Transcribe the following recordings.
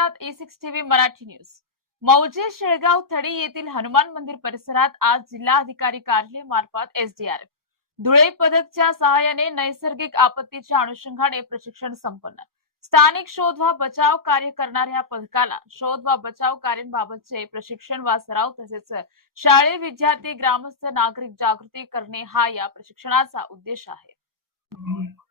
पाहतात E6 TV Marathi news. मौजे शेळगाव थडी येथील हनुमान मंदिर परिसरात आज जिल्हाधिकारी कार्यालय मार्फत एसडीआरएफ धुळे पथकच्या सहाय्याने नैसर्गिक आपत्तीच्या अनुषंगाने प्रशिक्षण संपन्न। स्थानिक शोध व बचाव कार्य करणाऱ्या पथकाला शोध व बचाव कार्यांबाबतचे प्रशिक्षण व सराव तसेच शाळेय विद्यार्थी ग्रामस्थ नागरिक जागृती करणे हा या प्रशिक्षणाचा उद्देश आहे।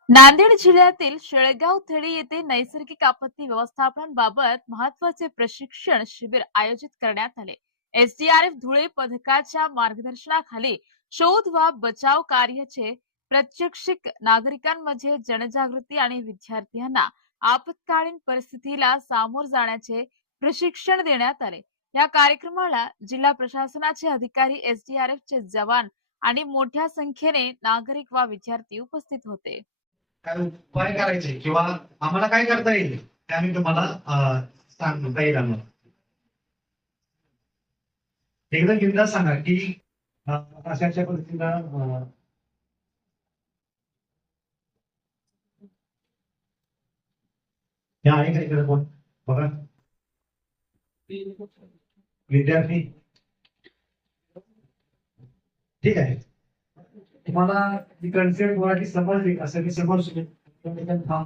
नांदेड जिल्ह्यातील शेळगाव थडी येथे नैसर्गिक आपत्ती व्यवस्थापनाबाबत महत्त्वाचे प्रशिक्षण शिबिर आयोजित करण्यात आले। एसडीआरएफ धुळे पथकाच्या मार्गदर्शनाखाली शोध व बचाव कार्याचे प्रात्यक्षिक नागरिकांमध्ये जनजागृती आणि विद्यार्थ्यांना आपत्कालीन परिस्थितीला सामोर जाण्याचे प्रशिक्षण देण्यात आले। या कार्यक्रमाला जिल्हा प्रशासनाचे अधिकारी, एसडीआरएफचे जवान आणि मोठ्या संख्येने नागरिक व विद्यार्थी उपस्थित होते। काय उपाय करायचे किंवा आम्हाला काय करता येईल ते आम्ही तुम्हाला सांगता येईल आम्हाला। एकदा एकदा सांगा की अशाच्या परिस्थितीला या आहे का इकडे कोण बघा विद्यार्थी ठीक आहे। तुम्हाला कन्सेप्ट मराठी समजली असं मी समजतो।